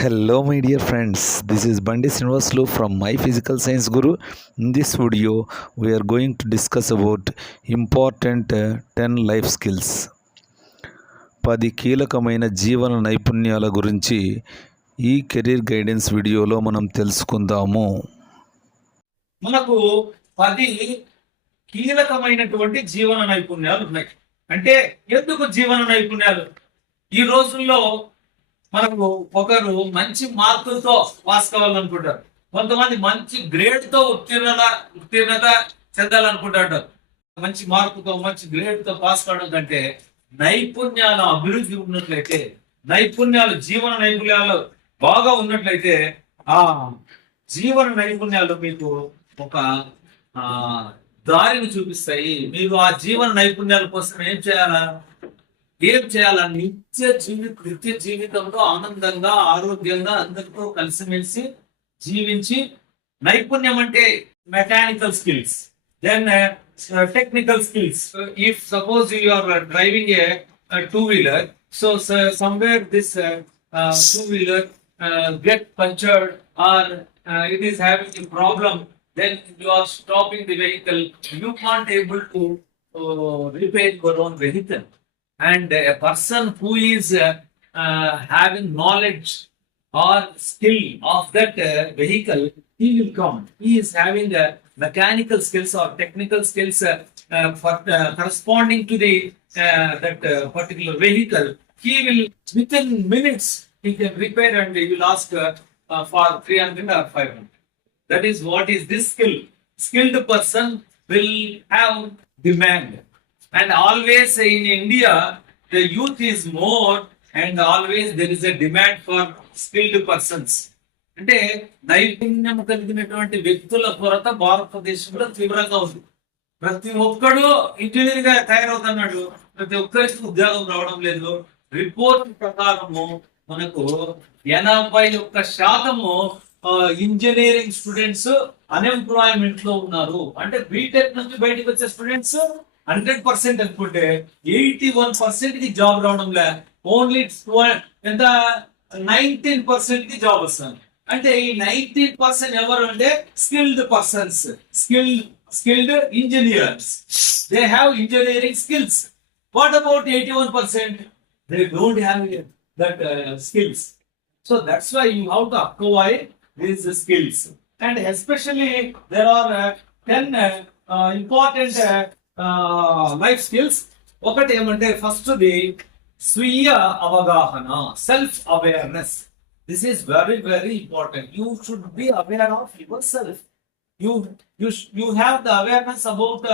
Hello, my dear friends. This is Bandi Srinivaslu from My Physical Science Guru. In this video, we are going to discuss about important 10 life skills. 10 కీలకమైన జీవన నైపుణ్యాల గురించి ఈ career guidance వీడియోలో మనం తెలుసుకుందాము. మనకు 10 కీలకమైనటువంటి జీవన నైపుణ్యాలు ఉన్నాయి. అంటే ఎందుకు జీవన నైపుణ్యాలు? ఈ రోజుల్లో మనకు ఒకరు మంచి మార్కులతో పాస్ కావాలనుకుంటారు, కొంతమంది మంచి గ్రేడ్ తో ఉత్తీర్ణత చెందాలనుకుంటారు. మంచి మార్కుతో మంచి గ్రేడ్ తో పాస్ కావడం కంటే నైపుణ్యాల అభివృద్ధి ఉన్నట్లయితే, జీవన నైపుణ్యాలు బాగా ఉన్నట్లయితే ఆ జీవన నైపుణ్యాలు మీకు ఒక దారిని చూపిస్తాయి. మీరు ఆ జీవన నైపుణ్యాల కోసం ఏం చేయాలా నిత్య జీవితంలో ఆనందంగా ఆరోగ్యంగా అందరితో కలిసిమెలిసి జీవించి, నైపుణ్యం అంటే mechanical skills, then technical skills. If suppose you are driving a two wheeler, so somewhere this two wheeler get punctured or it is having a problem, then you are stopping the vehicle. You can't able to repair your own vehicle. And a person who is having knowledge or skill of that vehicle, he will come. He is having mechanical skills or technical skills corresponding to the that particular vehicle. He will, within minutes, he can repair and he will ask for 300 or 500. That is what is this skill. Skilled person will have demand. And always in India, the youth is more and always there is a demand for skilled persons. అంటే నైపుణ్యం కలిగినటువంటి వ్యక్తుల కొరత భారతదేశంలో తీవ్రంగా ఉంది. ప్రతి ఒక్కడు ఇంజనీర్ గా తయారవుతున్నాడు, ప్రతి ఒక్కరికి ఉద్యోగం రావడం లేదు. రిపోర్ట్ ప్రకారము మనకు 81% ఇంజనీరింగ్ స్టూడెంట్స్ అన్ఎంప్లాయ్మెంట్ లో ఉన్నారు. అంటే బీటెక్ నుంచి బయటకు వచ్చే స్టూడెంట్స్ 100% అనుకుంటే 81% కి జాబ్ రావడం లే. ఓన్లీ ఎంత 19% కి జాబ్ వస్తుంది. అంటే ఈ 19% ఎవరు అంటే skilled persons, skilled engineers. They have engineering skills. What about 81%? They don't have that skills. So that's why you have to acquire these skills. And especially there are 10 important life skills. ఒకటి ఏమంటే first the స్వీయ అవగాహన, self awareness. This is very very important. You should be aware of your self. You have the awareness about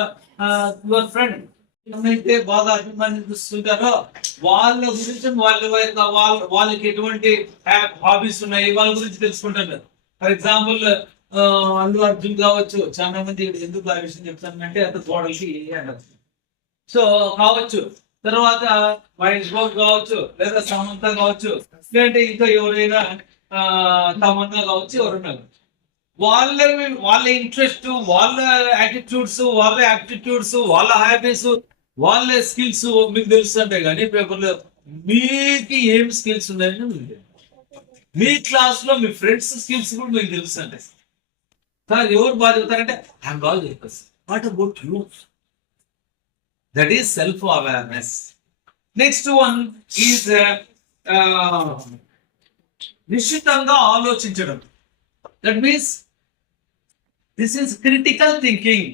your friend. ఎవరైతే బాగా అభిమానిస్తుంటారో వాళ్ళ గురించి వాళ్ళకి ఎటువంటి హాబీస్ ఉన్నాయి వాళ్ళ గురించి తెలుసుకుంటారు. ఫర్ ఎగ్జాంపుల్ అల్లు అర్జున్ కావచ్చు. చాలా మంది ఎందుకు ఆ విషయం చెప్తానంటే అంత తోడలకి సో కావచ్చు. తర్వాత మహేష్ బాబు కావచ్చు, లేదా సమంత కావచ్చు, లేదంటే ఇంకా ఎవరైనా తమన్నా కావచ్చు, ఎవరున్నా వాళ్ళ ఇంట్రెస్ట్, వాళ్ళ యాటిట్యూడ్స్, వాళ్ళ యాప్టిట్యూడ్స్, వాళ్ళ హ్యాబీస్, వాళ్ళ స్కిల్స్ మీకు తెలుస్తుంటే కానీ పేపర్లో మీకు ఏం స్కిల్స్ ఉన్నాయని మీకు, మీ క్లాస్ లో మీ ఫ్రెండ్స్ స్కిల్స్ కూడా మీకు తెలుస్తుంటే సార్ ఎవరు బాగా చెప్తారంటే ఐఎమ్ బాగా చెప్పేసి. What about you? That is self awareness. Next one is నిశ్చితంగా ఆలోచించడం. That means this is critical thinking.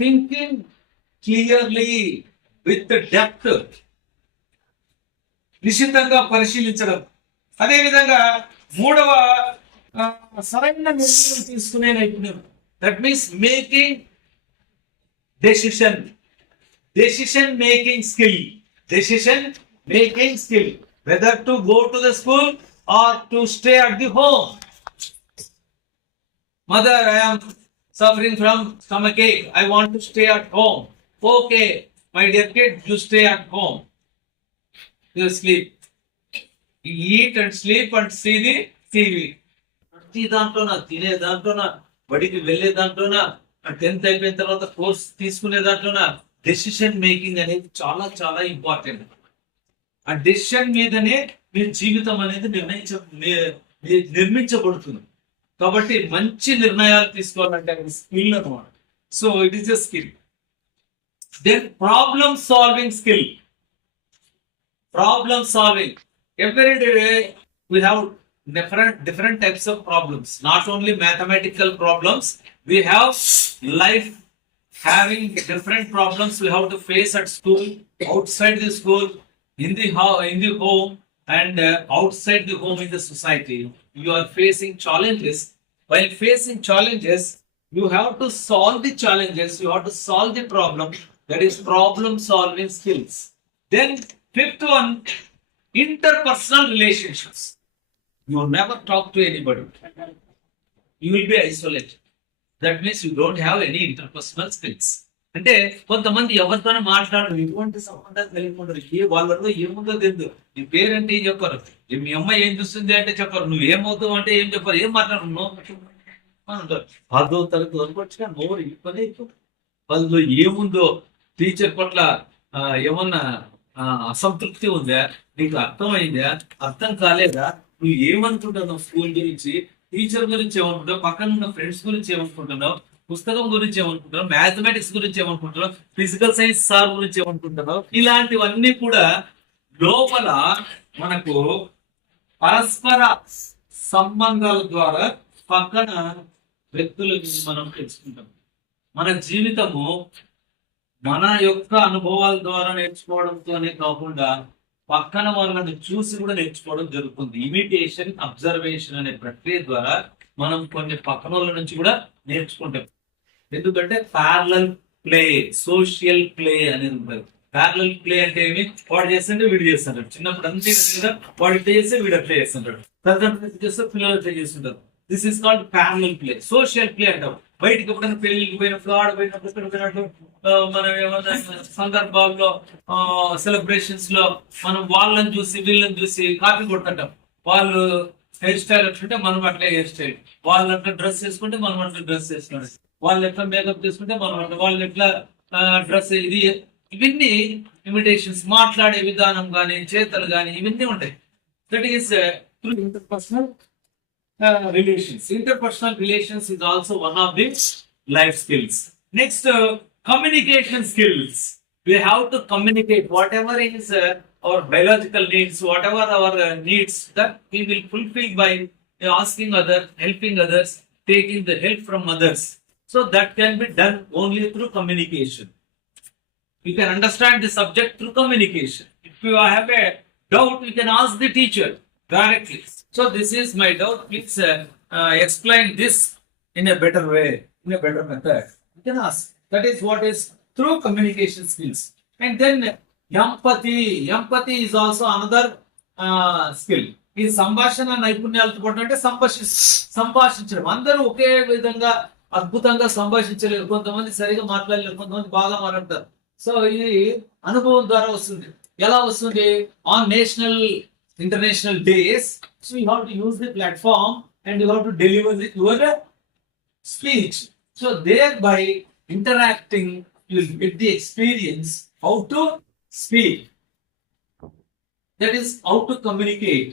Thinking clearly with depth. నిశ్చితంగా పరిశీలించడం. అదేవిధంగా మూడవ సరైన నిర్ణయం తీసుకునే నైపుణ్యం. That means making decision making skill. Whether to go to the school or to stay at the home. Mother, I am suffering from stomachache. I want to stay at home. Okay, my dear kid, you stay at home. You sleep. You eat and sleep and see the TV. ప్రతి దాంట్లోనా, తినే దాంట్లోనా, బడికి వెళ్ళే దాంట్లోనా, 10th అయిపోయిన తర్వాత course తీసుకునే దాంట్లోనా decision making అనేది చాలా చాలా ఇంపార్టెంట్. ఆ డెసిషన్ మీదనే మీ జీవితం అనేది నిర్మించబడుతుంది. కాబట్టి మంచి నిర్ణయాలు తీసుకోవాలంటే అది స్కిల్ అనమాట. So it is a skill. Then problem solving skill. Problem solving. Every day we have different types of problems. Not only mathematical problems, we have life having different problems we have to face at school, outside the school, in the home, and outside the home in the society. You are facing challenges. While facing challenges, you have to solve the challenges. You have to solve the problem. That is problem solving skills. Then fifth one, interpersonal relationships. You never talk to anybody. You will be isolated. That means you don't have any interpersonal skills. అంటే కొంతమంది ఎవరితోనే మాట్లాడరు, ఎటువంటి సంబంధాలు కలిగి ఉండరు, వాళ్ళలో ఏముందో తెలియదు. నీ పేరంటే ఏం చెప్పరు, మీ అమ్మాయి ఏం చూస్తుంది అంటే చెప్పరు, నువ్వు ఏమవుతావు అంటే ఏం చెప్పరు, ఏం మాట్లాడరు, నో అంటారు. 10వ తరగతి వరకు నోరు ఇప్పనే వాళ్ళలో ఏముందో, టీచర్ పట్ల ఏమన్నా అసంతృప్తి ఉందా, నీకు అర్థమైందా, అర్థం కాలేదా, నువ్వు ఏమనుకుంటున్నావు స్కూల్ గురించి, టీచర్ గురించి ఏమనుకుంటున్నావు, పక్కన ఉన్న ఫ్రెండ్స్ గురించి ఏమనుకుంటున్నావు, పుస్తకం గురించి ఏమనుకుంటున్నావు, మ్యాథమెటిక్స్ గురించి ఏమనుకుంటున్నావు, ఫిజికల్ సైన్స్ సార్ గురించి ఏమనుకుంటున్నావు, ఇలాంటివన్నీ కూడా లోపల మనకు పరస్పర సంబంధాల ద్వారా పక్కన వ్యక్తులను మనం తెలుసుకుంటాం. మన జీవితము మన యొక్క అనుభవాల ద్వారా నేర్చుకోవడంతోనే కాకుండా పక్కన వాళ్ళని చూసి కూడా నేర్చుకోవడం జరుగుతుంది. ఇమిటేషన్, అబ్జర్వేషన్ అనే ప్రక్రియ ద్వారా మనం కొన్ని పక్కన వాళ్ళ నుంచి కూడా నేర్చుకుంటాం. ఎందుకంటే ప్యారలల్ ప్లే, సోషల్ ప్లే అనేది ఉంటుంది. ప్యారలల్ ప్లే అంటే ఏమి, వాడు చేస్తుంటే వీడు చేస్తుంటాడు. చిన్నప్పుడు అంతే కదా, వాడు ఇట్లా చేస్తే వీడు అట్లా చేస్తుంటాడు, తల్లిదండ్రులు చేస్తే పిల్లలు అట్లా చేస్తుంటారు. This is called parallel play. Social play అంటాం. బయటికి ఎప్పుడైనా పెళ్లికి పోయినప్పుడు, ఆడపోయినప్పుడు, మనం ఏమన్నా సందర్భాల్లో సెలబ్రేషన్స్ లో మనం వాళ్ళని చూసి వీళ్ళని చూసి కాపీ కొడుతుంటాం. వాళ్ళు హెయిర్ స్టైల్ ఎట్లుంటే మనం అట్లే హెయిర్ స్టైల్, వాళ్ళు అట్లా డ్రెస్ చేసుకుంటే మనం అట్లా డ్రెస్ చేసుకుంటాం, వాళ్ళు ఎట్లా మేకప్ చేసుకుంటే మనం అట్లా, వాళ్ళు ఎట్లా డ్రెస్, ఇవన్నీ ఇమిటేషన్స్. మాట్లాడే విధానం కానీ, చేతలు కానీ, ఇవన్నీ ఉంటాయి. That is interpersonal relations. Interpersonal relations is also one of the life skills. Next, communication skills. We have to communicate whatever is our biological needs, whatever our needs, that we will fulfill by asking others, helping others, taking the help from others. So that can be done only through communication. You can understand the subject through communication. If you have a doubt, you can ask the teacher directly. So this is my doubt. Please explain this in a better way, in a better method. You can ask. That is what is through communication skills. And then empathy. Empathy is also another skill. ఈ సంభాషణ నైపుణ్యాలతో పాటు అంటే సంభాషించడం. అందరూ ఒకే విధంగా అద్భుతంగా సంభాషించలేరు. కొంతమంది సరిగా మాట్లాడలేరు, కొంతమంది బాగా మాట్లాడతారు. సో ఇది అనుభవం ద్వారా వస్తుంది. ఎలా వస్తుంది? On national, international days, so you have to use the platform and you have to deliver your speech. So thereby interacting, you will get the experience how to speak. That is how to communicate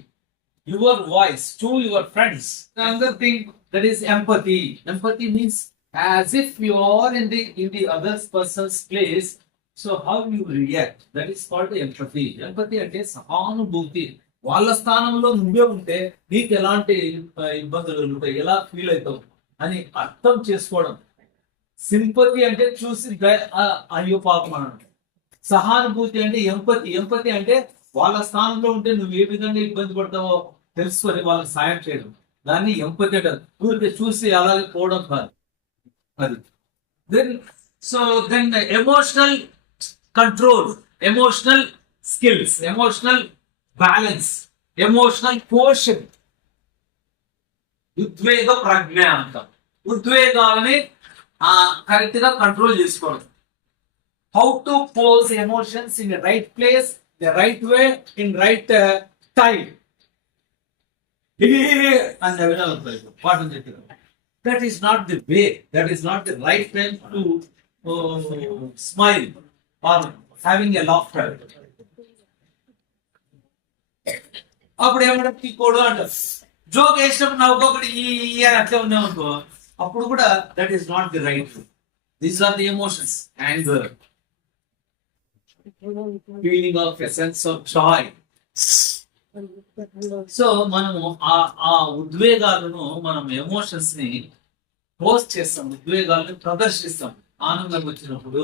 your voice to your friends. Another thing, that is empathy. Empathy means as if you are in the other person's place. So how you react, that is called empathy. Empathy అంటే సహానుభూతి. వాళ్ళ స్థానంలో నువ్వే ఉంటే నీకు ఎలాంటి ఇబ్బందులు ఉంటాయి, ఎలా ఫీల్ అవుతావు అని అర్థం చేసుకోవడం. సింపతి అంటే చూసి అయ్యో పాపం అని. సహానుభూతి అంటే ఎంపతి. ఎంపతి అంటే వాళ్ళ స్థానంలో ఉంటే నువ్వు ఏ విధంగా ఇబ్బంది పడతావో తెలుసుకొని వాళ్ళకి సాయం చేయడం. దాన్ని ఎంపతి అంటారు. ఊరికే చూసి అలాగే పోవడం కాదు అది. Then emotional control, emotional skills, emotional balance, emotional caution. ఉద్వేగ ప్రజ్ఞ అంటాం. ఉద్వేగాలని కరెక్ట్ గా కంట్రోల్ చేసుకోవడం. How to pose emotions in the right place, the right way, in right time. పాఠం చెప్పారు. That is not the way, that is not the right time to smile or having a laughter. అప్పుడు ఏమంటారు పీకోడు అంటారు. Joke వేసినప్పుడు నవ్వుకోకటి ఈ అని అట్లే ఉన్నామనుకో, అప్పుడు కూడా that is not the right. These are the emotions. Anger, feeling of a sense of joy. So మనము ఆ ఉద్వేగాలను, మనం ఎమోషన్స్ ని పోస్ట్ చేస్తాం, ఉద్వేగాలను ప్రదర్శిస్తాం. ఆనందం వచ్చినప్పుడు,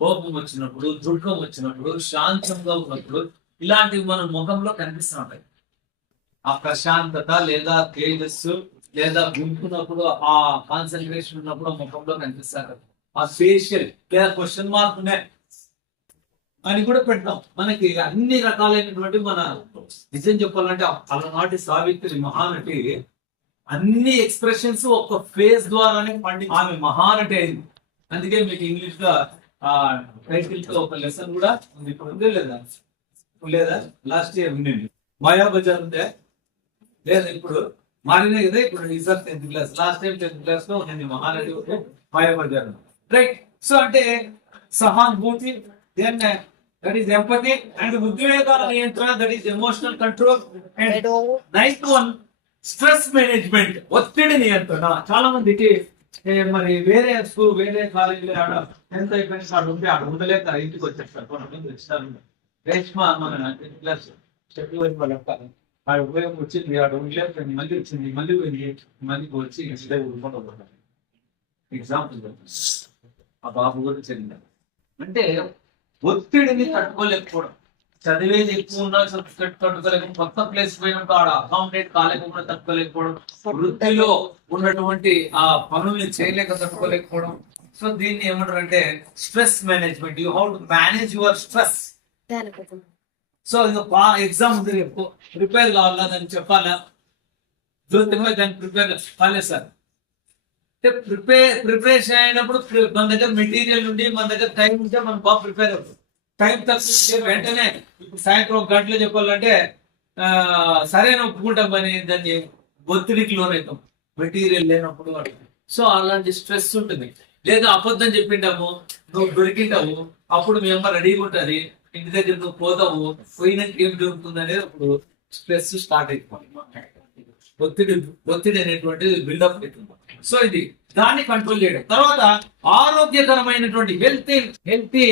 కోపం వచ్చినప్పుడు, దుఃఖం వచ్చినప్పుడు, శాంతంగా ఉన్నప్పుడు, ఇలాంటివి మన ముఖంలో కనిపిస్తూ ఉంటాయి. ఆ ప్రశాంతత లేదా తేజస్సు లేదా గుంపునప్పుడు, ఆ కాన్సన్ట్రేషన్ ఉన్నప్పుడు ముఖంలో కనిపిస్తారు. ఆ ఫేషియల్ లేదా క్వశ్చన్ మార్క్ అని కూడా పెడతాం. మనకి అన్ని రకాలైనటువంటి, మన నిజం చెప్పాలంటే అలనాటి సావిత్రి మహానటి అన్ని ఎక్స్ప్రెషన్స్ ఒక ఫేస్ ద్వారానే ఆమె మహానటి అయింది. అందుకే మీకు ఇంగ్లీష్ గా టైటిల్ తో ఒక లెసన్ కూడా ఉంది. ఇప్పుడు ఉందే లేదా లాస్ట్ ఇయర్ ఉండింది. మాయాబజార్ ఉందే లేదా, ఇప్పుడు మారినాయి కదా. ఇప్పుడు ఈసారి 10th class, last time 10th class లో ఉంది మహానటి మాయాబజార్. రైట్. సో అంటే సహానుభూతి, then that is empathy and ఉద్వేగాల నియంత్రణ, that is emotional control. And 9th one stress management, ఒత్తిడి నియంత్రణ. చాలా మందికి మరి వేరే స్కూల్, వేరే కాలేజీలో ఆడ 10th అయిపోయిన ఆడ ఉంటే ఆడ ఉండలేక ఇంటికి వచ్చేస్తారు. కొంతమంది వచ్చినారు. రేష్మ మన 10th క్లాస్ చెప్పి వాళ్ళు ఆడ ఉపయోగం వచ్చింది, ఆడ ఉండలేదు, మళ్ళీ వచ్చింది, మళ్ళీ పోయింది, మళ్ళీ వచ్చి ఎగ్జాంపుల్ ఆ బాబు కూడా చెందిన. అంటే ఒత్తిడిని తట్టుకోలేకపోవడం, చదివేది ఎక్కువ ఉన్నా తట్టుకోలేకపోవడం, కొత్త ప్లేస్ పోయినప్పుడు ఆడ అకామిడేట్ కాలేకపోవడం తట్టుకోలేకపోవడం, వృత్తిలో ఉన్నటువంటి ఆ పనుల్ని చేయలేక తట్టుకోలేకపోవడం. సో దీన్ని ఏమంటారు అంటే stress management. You how to manage your stress. So ఇది ఎగ్జామ్ ఉంది, రేపు ప్రిపేర్ కావాలా, దాన్ని చెప్పాలా, దాన్ని ప్రిపేర్ కాలేదు సార్. ప్రిపరేషన్ అయినప్పుడు మన దగ్గర మెటీరియల్ ఉండి, మన దగ్గర టైం ఉంటే మనం బాగా ప్రిపేర్ అవుతాం. టైం తక్కువ వెంటనే ఇప్పుడు సాయంత్రం 1 గంటలో చెప్పాలంటే సరైన ఒప్పుకుంటాం, కానీ దాన్ని ఒత్తిడికి లోనవుతాం మెటీరియల్ లేనప్పుడు. సో అలాంటి స్ట్రెస్ ఉంటుంది. లేదా అబద్ధం చెప్పింటాము, నువ్వు దొరికింటావు, అప్పుడు మీ అమ్మ రెడీగా ఉంటుంది, ఇంటి దగ్గర నువ్వు పోతావు, పోయినాక ఏం జరుగుతుంది అనేది అప్పుడు స్ట్రెస్ స్టార్ట్ అయిపోయింది. ఒత్తిడి అనేటువంటిది బిల్డప్ అవుతుంది. సో ఇది దాన్ని కంట్రోల్ చేయడం. తర్వాత ఆరోగ్యకరమైనటువంటి హెల్తీ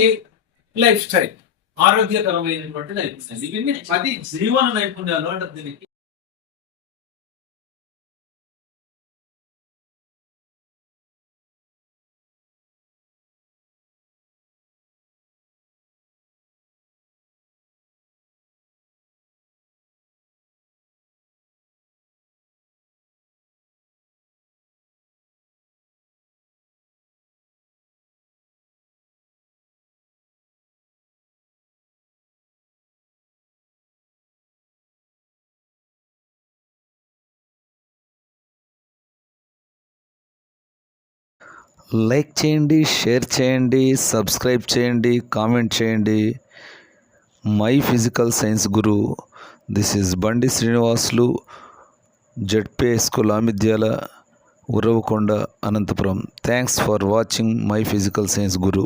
లైఫ్ స్టైల్, ఆరోగ్యకరమైనటువంటి లైఫ్ స్టైల్. ఇవన్నీ 10 జీవన నైపుణ్యాలు అంటారు దీనికి. లైక్ చేయండి, షేర్ చేయండి, సబ్స్క్రైబ్ చేయండి, కామెంట్ చేయండి. My physical science guru, this is Bandi Srinivasulu, ZP school Amidyala, Uravakonda, Anantapuram. Thanks for watching my physical science Guru.